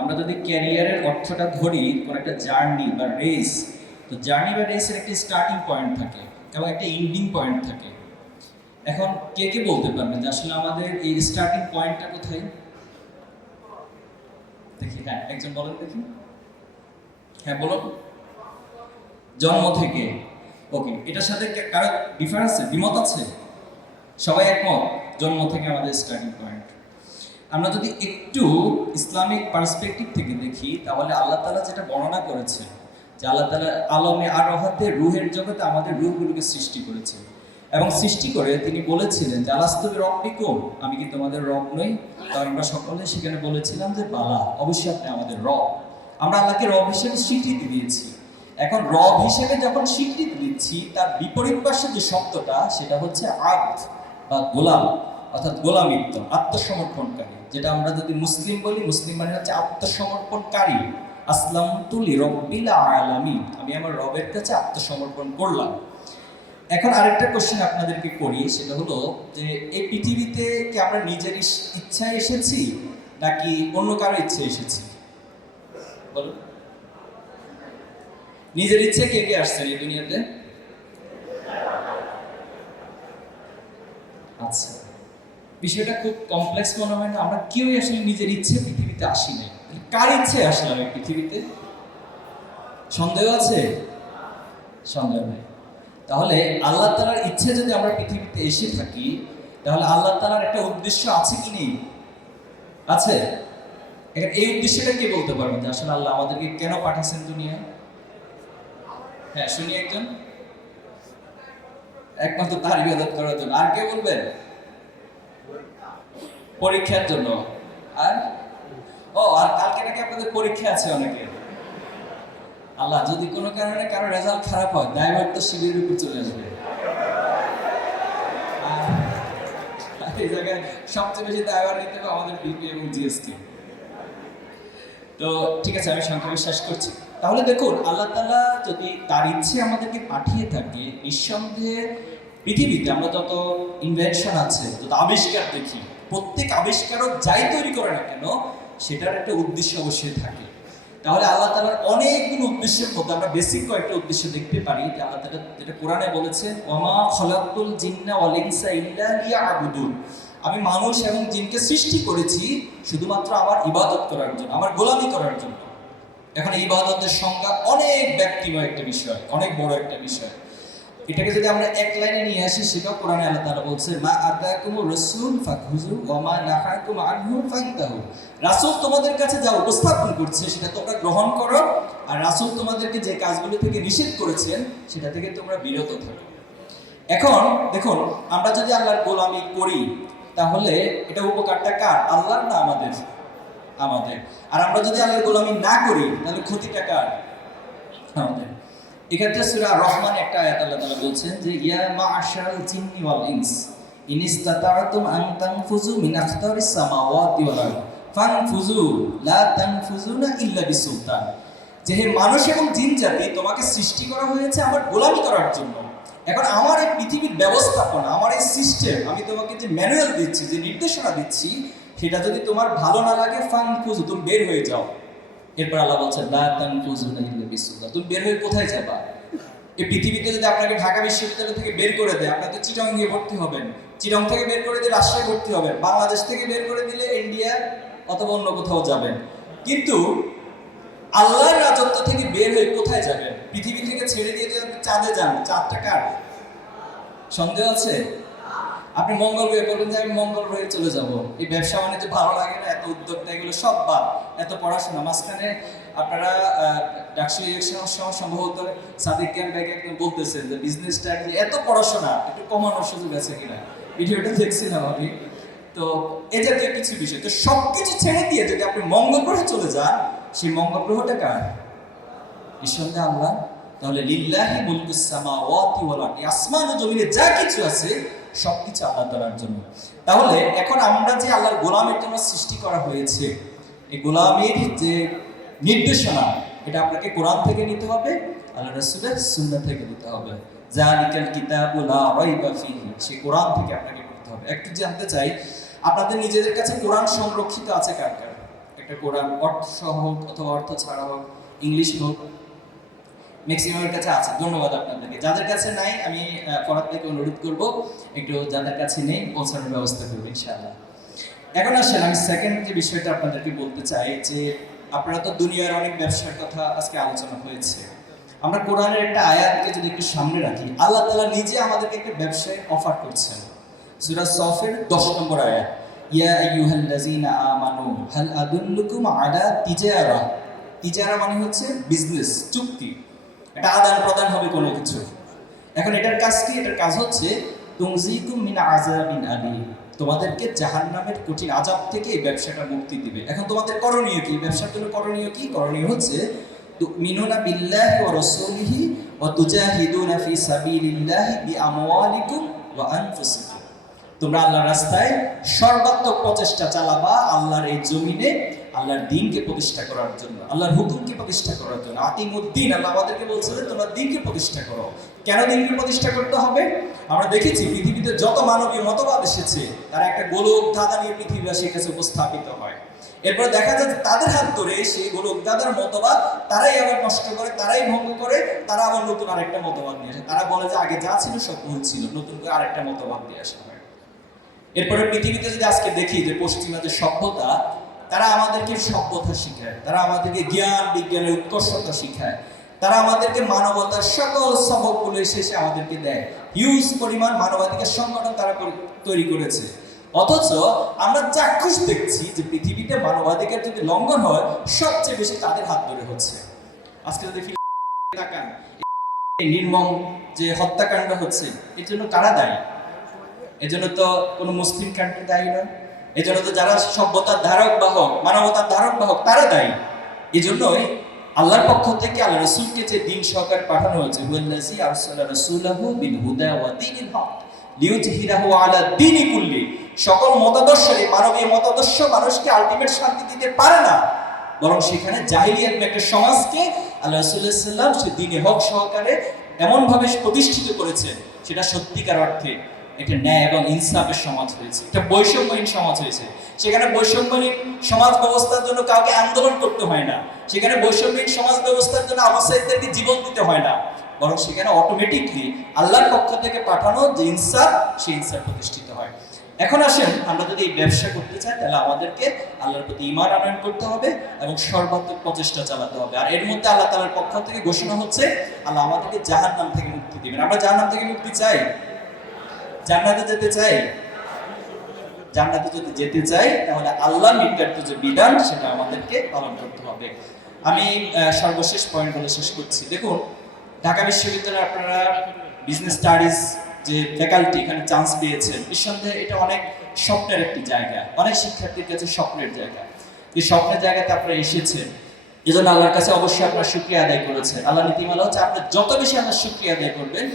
আমরা যদি ক্যারিয়ারের অর্থটা ধরি কোন একটা জার্নি বা রেস, তো জার্নি বা রেসের একটি স্টার্টিং পয়েন্ট থাকে এবং একটা এন্ডিং পয়েন্ট থাকে। এখন কে কে বলতে পারবেন যে আসলে আমাদের এই স্টার্টিং পয়েন্টটা কোথায়? দেখি, হ্যাঁ একজন বলেন দেখি। হ্যাঁ বলুন। জন্ম থেকে। ওকে, এটার সাথে কারো ডিফারেন্স দ্বিমত আছে? সবাই একমত, জন্ম থেকে আমাদের স্টার্টিং পয়েন্ট। আমরা যদি একটু ইসলামিক পার্সপেক্টিভ থেকে দেখি, তাহলে আল্লাহ তাআলা যেটা বর্ণনা করেছে যে আল্লাহ তাআলা আলমে আর রহতে রুহের জগতে আমাদের রুহগুলোকে সৃষ্টি করেছে এবং সৃষ্টি করে তিনি বলেছিলেন যে আলাস্তু বিরব্বিকুম, আমি কি তোমাদের রব নই? তো আমরা সকলে সেখানে বলেছিলাম যে বালা, অবশ্যই আপনি আমাদের রব। আমরা আল্লাহকে রব হিসেবে স্বীকৃতি দিয়েছি। এখন রব হিসেবে যখন স্বীকৃতি দিচ্ছি, তার বিপরীত পাশে যে শব্দটা সেটা হচ্ছে আব্দ বা গোলাম, অর্থাৎ গোলামিত্ব, আত্মসমর্পণকারী। যেটা আমরা যদি মুসলিম বলি, মুসলিম মানে হচ্ছে আত্মসমর্পণকারী। আসলামতু লিরাব্বিল আলামিন, আমি আমার রবের কাছে আত্মসমর্পণ করলাম। এখন আরেকটা কোশ্চেন আপনাদেরকে করি, সেটা হলো যে এই পৃথিবীতে কি আমরা নিজের ইচ্ছায় এসেছি নাকি অন্য কারো ইচ্ছে এসেছি? বলুন, নিজের ইচ্ছে কে কে আসছেন এই দুনিয়াতে? আচ্ছা, বিষয়টা খুব কমপ্লেক্স মনে হয় না? আমরা কেউই আসলে নিজের ইচ্ছে পৃথিবীতে আসি নাই। কার ইচ্ছে আসলাম এই পৃথিবীতে? সন্দেহ আছে? সন্দেহ নেই। তাহলে আল্লাহ তাআলার ইচ্ছে যদি আমরা পৃথিবীতে এসে থাকি, তাহলে আল্লাহ তাআলার একটা উদ্দেশ্য আছে কি নেই? আছে। এখন এই উদ্দেশ্যটা কে বলতে পারবেন যে আসলে আল্লাহ আমাদেরকে কেন পাঠাচ্ছেন দুনিয়ায়? হ্যাঁ শুনি একজন। একমাত্র তার ইবাদত করার জন্য। আর কে বলবেন? পরীক্ষার জন্য। আর আর কালকে নাকি আপনাদের পরীক্ষা আছে অনেকের। আল্লাহ, যদি কোনো কারণে কারো রেজাল্ট খারাপ হয়, দায়ভার তো শিবিরের উপর চলে আসবে। এই জায়গায় সবচেয়ে বেশি দায়ভার নিতে হবে আমাদের বিপি এবং জিএসটি। তো ঠিক আছে, আমি সংক্ষেপে শেষ করছি। তাহলে দেখুন, আল্লাহ তাআলা যদি তার ইচ্ছে আমাদেরকে পাঠিয়ে থাকে, নিঃসন্দেহে পৃথিবীতে আমরা যত ইনভেনশন আছে, যত আবিষ্কার দেখি, প্রত্যেক আবিষ্কারক যাই তৈরি করে না কেন, সেটার একটা উদ্দেশ্য অবশ্যই থাকে। তাহলে আল্লাহ তাআলার অনেকগুলো উদ্দেশ্যের মধ্যে আমরা বেসিক কয়েকটা উদ্দেশ্য দেখতে পারি যে আল্লাহ তাআলা যেটা কোরআনে বলেছে, ওয়ামা খলাকতুল জিন্না ওয়াল ইনসা ইল্লা লিয়াবুদুন, আমি মানুষ এবং জিনকে সৃষ্টি করেছি শুধুমাত্র আমার ইবাদত করার জন্য, আমার গোলামি করার জন্য। এখন এই ইবাদতের সংজ্ঞা অনেক ব্যক্তিময় একটা বিষয়, অনেক বড় একটা বিষয়। এটাকে যদি আমরা এক লাইনে নিয়ে আসি, সেটাও কোরআনে আল্লাহ তাআলা বলছে, মা আতাকুমুর রাসূল ফাখুযু ওয়া মা নাহাকুম আনহু ফান্তাহু, রাসূল তোমাদের কাছে যা উপস্থাপন করছে সেটা তোমরা গ্রহণ করো, আর রাসূল তোমাদেরকে যে কাজগুলো থেকে নিষেধ করেছেন সেটা থেকে তোমরা বিরত থাকো। এখন দেখুন, আমরা যদি আল্লাহর গোলামি করি, তাহলে এটা উপকারটা কার? আল্লাহর না আমাদের? আমাদের। আর আমরা যদি আল্লাহর গোলামি না করি, তাহলে ক্ষতিটা কার? আমাদের। এক্ষেত্রে সূরা রহমান একটা আয়াত আল্লাহ তাআলা বলছেন যে ইয়া মা'আশারাল জিন্নি ওয়াল ইনস ইন ইসতাতা'তুম আন তানফুযু মিন আখতারিস সামাওয়াতি ওয়াল আরদ ফানফুযু লা তানফুযুনা ইল্লা বিসুলতান, যে হে মানুষ এবং জিন জাতি, তোমাকে সৃষ্টি করা হয়েছে আমার গোলামি করার জন্য। এখন আমার এই পৃথিবীর ব্যবস্থাপনা, আমার এই সিস্টেম, আমি তোমাকে যে ম্যানুয়াল দিচ্ছি, যে নির্দেশনা দিচ্ছি, সেটা যদি তোমার ভালো না লাগে, ফানফুযু, তুমি বের হয়ে যাও। এরপর আল্লাহ বলছেন লা তানফুযুনা ইল্লা বিসুলতান, তুমি বের হয়ে কোথায় যাবা? এই পৃথিবীতে যদি আপনাকে ঢাকা বিশ্ববিদ্যালয় থেকে বের করে দেয়, আপনি তো চিটং গিয়ে ভর্তি হবেন। চিটং থেকে বের করে দিলে রাজশাহী ভর্তি হবেন। বাংলাদেশ থেকে বের করে দিলে ইন্ডিয়া অথবা অন্য কোথাও যাবেন। কিন্তু আল্লাহর রাজত্ব থেকে বের হয়ে কোথায় যাবেন? পৃথিবী থেকে ছেড়ে দিয়ে যদি আপনি চাঁদে যান, চাঁদটা কার? সন্দেহ আছে? আপনি মঙ্গল গ্রহে বলবেন যে আমি মঙ্গল গ্রহে চলে যাব। এই ব্যবসা বাণিজ্য ভালো লাগে না, এত উদ্যোক্তা, এগুলো সব বাদ, এত পড়াশোনা। মাঝখানে আপনারা ডাকসু ইলেকশনের সময় সম্ভবত সাদিক জ্ঞান ব্যাগ একদম বলতেছেন যে বিজনেসটা এত পড়াশোনা একটু কমানোর সুযোগ আছে কিনা, ভিডিওটা দেখছিলাম আমি। তো এ জাতীয় কিছু বিষয়, তো সবকিছু ছেড়ে দিয়ে যদি আপনি মঙ্গল গ্রহে চলে যান, সেই মঙ্গল গ্রহটা কার? নিঃসন্দেহে আল্লাহ। তাহলে লিল্লাহি মুলকুস সামাওয়াতি ওয়াল আরদ, আসমান ও জমিনে যা কিছু আছে সবকিছু আল্লাহ তাআলার জন্য। তাহলে এখন আমরা যে আল্লাহর গোলামের জন্য সৃষ্টি করা হয়েছে, এই গোলামের যে নির্দেশনা, এটা আপনাকে কোরআন থেকে নিতে হবে, আল্লাহ রাসূলের সুন্নাহ থেকে নিতে হবে। যালিকাল কিতাবু লা রাইবা ফীহি, সেই কোরআন থেকে আপনাকে করতে হবে। একটু জানতে চাই, আপনাদের নিজেদের কাছে কোরআন সংরক্ষিত আছে কার কার? একটা কোরআন অর্থ সহ হোক অথবা অর্থ ছাড়া হোক, ইংলিশ হোক, ম্যাক্সিমামের কাছে আছে। ধন্যবাদ আপনাদেরকে। যাদের কাছে নাই আমি ফরাদ থেকে অনুরোধ করব একটু যাদের কাছে নেই পৌঁছানোর ব্যবস্থা করবো ইনশাআল্লাহ। এখন আসেন আমি সেকেন্ড যে বিষয়টা আপনাদেরকে বলতে চাই যে আপনারা তো দুনিয়ার অনেক ব্যবসার কথা আজকে আলোচনা হয়েছে। আমরা কোরআনের একটা আয়াতকে যদি একটু সামনে রাখি, আল্লাহ তাআলা নিজে আমাদেরকে একটা ব্যবসায় অফার করছেন। সূরা সফের 10 নম্বর আয়াত, ইয়া আইয়ুহাল্লাযীনা আমানু হাল আদুল্লুকুম আলা তিজারা। তিজারা মানে হচ্ছে বিজনেস, চুক্তি, এটা আদান প্রদান হবে কোনো কিছু। এখন এটার কাজ কি? এটার কাজ হচ্ছে তুনজিকুম মিন আযাবিন আলীম, তোমাদেরকে জাহান্নামের কঠিন আযাব থেকে এই ব্যবসাটা মুক্তি দিবে। এখন তোমাদের করণীয় কি? ব্যবসার জন্য করণীয় কি? করণীয় হচ্ছে তুমিনুনা বিল্লাহি ওয়া রাসূলিহি ওয়া তুজাহিদুনা ফি সাবিলিল্লাহি বিআমওয়ালিকুম ওয়া আনফুসিকুম। তোমরা আল্লাহর রাস্তায় সর্বাত্মক প্রচেষ্টা চালাবা আল্লাহর এই জমিনে আল্লাহর দ্বীনকে প্রতিষ্ঠা করার জন্য, আল্লাহর হুকুমকে প্রতিষ্ঠা করার জন্য। আতিমুদ্দিন, আল্লাহ আমাদেরকে বলছে যে তোমরা দ্বীনকে প্রতিষ্ঠা করো। কেন দ্বীনকে প্রতিষ্ঠা করতে হবে? আমরা দেখেছি পৃথিবীতে যত মানবীয় মতবাদ এসেছে তারা একটা গোলক ধাঁধা নিয়ে পৃথিবীবাসীর কাছে উপস্থাপিত হয়। এরপর দেখা যায় যে তাদের হাত ধরে সেই গোলক ধাঁধার মতবাদ তারাই আবার নষ্ট করে, তারাই ভঙ্গ করে, তারা আবার নতুন আরেকটা মতবাদ নিয়ে আসে। তারা বলে যে আগে যা ছিল সব ভুল ছিল, নতুন করে আরেকটা মতবাদ নিয়ে আসা হয়। এরপরে পৃথিবীতে যদি আজকে দেখি যে পশ্চিমা যে সভ্যতা, তারা আমাদেরকে সভ্যতা শিখায়, তারা আমাদেরকে জ্ঞান বিজ্ঞানের উৎকর্ষতা শিখায়, তারা আমাদেরকে মানবতার সকল সবকগুলো শেষে আমাদেরকে দেয়। হিউজ পরিমাণ মানবাধিকার সংগঠন তারা তৈরি করেছে। অথচ আমরা চাক্ষুষ দেখছি যে পৃথিবীতে মানবাধিকার যদি লঙ্ঘন হয় সবচেয়ে বেশি তাদের হাত ধরে হচ্ছে। আজকে যদি তাকান নির্মম যে হত্যাকাণ্ড হচ্ছে, এর জন্য কারা দায়ী? এজন্য তো কোনো মুসলিম কান্ট্রি দায়ী নয়, এজন্য তো যারা সভ্যতার ধারক বাহক, মানবতার ধারক বাহক তারা দায়ী। এজন্যই আল্লাহর পক্ষ থেকে আল্লাহ রাসূলকে যে দ্বীন সহকারে পাঠানো হয়েছে, হুয়াল্লাযী আরসালা রাসূলাহু বিল হুদা ওয়া দীনিল হক লিইয়ুযহিরাহু আলা দীনি কুল্লি। সকল মতাদর্শের মানবীয় মতাদর্শ মানুষকে আলটিমেট শান্তি দিতে পারে না, বরং সেখানে জাহিলিয়াত একটা সমাজকে আল্লাহ রাসূল সাল্লাল্লাহু আলাইহি ওয়াসাল্লাম সে দ্বীনে হক সহকারে এমন ভাবে প্রতিষ্ঠিত করেছেন, সেটা সত্যিকার অর্থে একটা ন্যায় এবং ইনসাফের সমাজ হয়েছে, একটা বৈষম্যহীন সমাজ হয়েছে। সেখানে বৈষম্যহীন সমাজ ব্যবস্থার জন্য কাউকে আন্দোলন করতে হয় না, সেখানে বৈষম্যহীন সমাজ ব্যবস্থার জন্য আবু সাঈদদেরকে জীবন দিতে হয় না, বরং সেখানে অটোমেটিকলি আল্লাহর পক্ষ থেকে পাঠানো যে ইনসাফ, সেই ইনসাফ প্রতিষ্ঠিত হয়। এখন আসেন, আমরা যদি এই ব্যবসা করতে চাই তাহলে আমাদেরকে আল্লাহর প্রতি ঈমান আনয়ন করতে হবে এবং সর্বাত্মক প্রচেষ্টা চালাতে হবে। আর এর মধ্যে আল্লাহ তাআলার পক্ষ থেকে ঘোষণা হচ্ছে আল্লাহ আমাদেরকে জাহান্নাম থেকে মুক্তি দিবেন। আমরা জাহান্নাম থেকে মুক্তি চাই? জান্নাতে যেতে চাই? জান্নাতে যদি যেতে চাই তাহলে আল্লাহর নির্ধারিত যে বিধান সেটা আমাদেরকে পালন করতে হবে। আমি সর্বশেষ পয়েন্ট বলে শেষ করছি। দেখুন, ঢাকা বিশ্ববিদ্যালয়ে আপনারা বিজনেস স্টাডিজ যে ফ্যাকাল্টি এখানে চান্স পেয়েছেন, নিঃসন্দেহে এটা অনেক স্বপ্নের একটি জায়গা, অনেক শিক্ষার্থীর কাছে স্বপ্নের জায়গা। এই স্বপ্নের জায়গাতে আপনারা এসেছেন, এজন্য আল্লাহর কাছে অবশ্যই আপনারা শুকরিয়া আদায় করেছেন। আল্লাহ নীতিমালা হচ্ছে আপনি যত বেশি আল্লাহর শুকরিয়া আদায় করবেন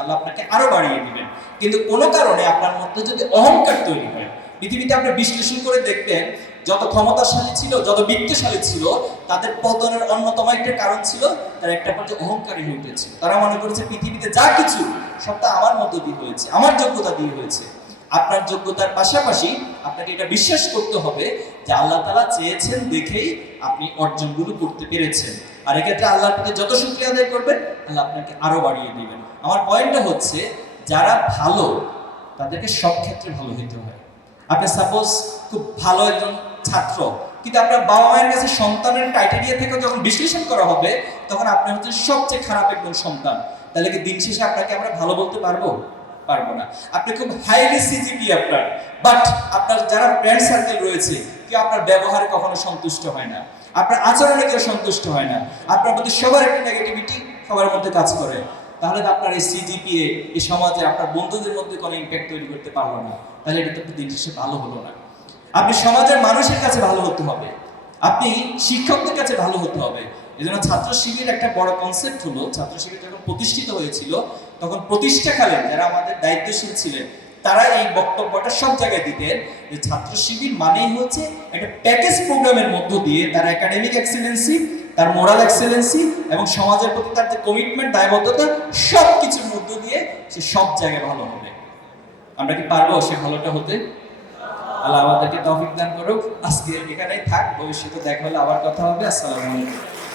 আল্লাহ আপনাকে আরো বাড়িয়ে দিবেন। কিন্তু কোনো কারণে আপনার মধ্যে যদি অহংকার তৈরি হয়, পৃথিবীতে আপনি বিশ্লেষণ করে দেখবেন যত ক্ষমতাশালী ছিল, যত বিত্তশালী ছিল, তাদের পতনের অন্যতম একটা কারণ ছিল তার একটা পর্যায়ে অহংকারী হয়ে উঠেছে। তারা মনে করেছে পৃথিবীতে যা কিছু সবটা আমার মধ্য দিয়ে হয়েছে, আমার যোগ্যতা দিয়ে হয়েছে। আপনার যোগ্যতার পাশাপাশি আপনাকে এটা বিশ্বাস করতে হবে যে আল্লাহ তাআলা চেয়েছেন দেখেই আপনি অর্জনগুলো করতে পেরেছেন। আর এক্ষেত্রে আল্লাহর প্রতি যত শুকরিয়া আদায় করবেন আল্লাহ আপনাকে আরো বাড়িয়ে দিবেন। আমার পয়েন্টটা হচ্ছে যারা ভালো তাদেরকে সব ক্ষেত্রে ভালো হতে হয়। আপনি সাপোজ খুব ভালো একজন ছাত্র, কিন্তু আপনার বাবা মায়ের কাছে সন্তানের ক্রাইটেরিয়া থেকে যখন বিশ্লেষণ করা হবে তখন আপনি হচ্ছে সবচেয়ে খারাপ একজন সন্তান, তাহলে কি দিন শেষে আপনাকে আমরা ভালো বলতে পারবো? পারবো না। আপনি খুব হাইলি সিজিপি আপনার, বাট আপনার যারা ফ্রেন্ড সার্কেল রয়েছে কেউ আপনার ব্যবহারে কখনো সন্তুষ্ট হয় না, আপনার আচরণে কেউ সন্তুষ্ট হয় না, আপনার প্রতি সবার একটা নেগেটিভিটি সবার মধ্যে কাজ করে, তাহলে আপনার এই সিজিপিএ এই সমাজে আপনার বন্ধুদের মধ্যে কোনো ইম্প্যাক্ট তৈরি করতে পারলো না, তাহলে এটা তো দিন শেষে ভালো হলো না। আপনি সমাজের মানুষের কাছে ভালো হতে হবে, আপনি শিক্ষকদের কাছে ভালো হতে হবে। এজন্য ছাত্র শিবির একটা বড় কনসেপ্ট হলো, ছাত্র শিবির যখন প্রতিষ্ঠিত হয়েছিল তখন প্রতিষ্ঠাকালে যারা আমাদের দায়িত্বশীল ছিলেন তারা এই বক্তব্যটা সব জায়গায় দিতেন যে ছাত্র শিবির মানেই হচ্ছে একটা প্যাকেজ প্রোগ্রামের মধ্য দিয়ে তার একাডেমিক এক্সেলেন্সি, তার মোরাল এক্সেলেন্সি এবং সমাজের প্রতি তার যে কমিটমেন্ট, দায়বদ্ধতা, সব কিছুর মধ্য দিয়ে সে সব জায়গায় ভালো হবে। আমরা কি পারবো সে ভালোটা হতে? আল্লাহ আমাদেরকে তৌফিক দান করুক। আজকে এখানেই থাক, ভবিষ্যতে দেখা হলে আবার কথা হবে। আসসালামু আলাইকুম।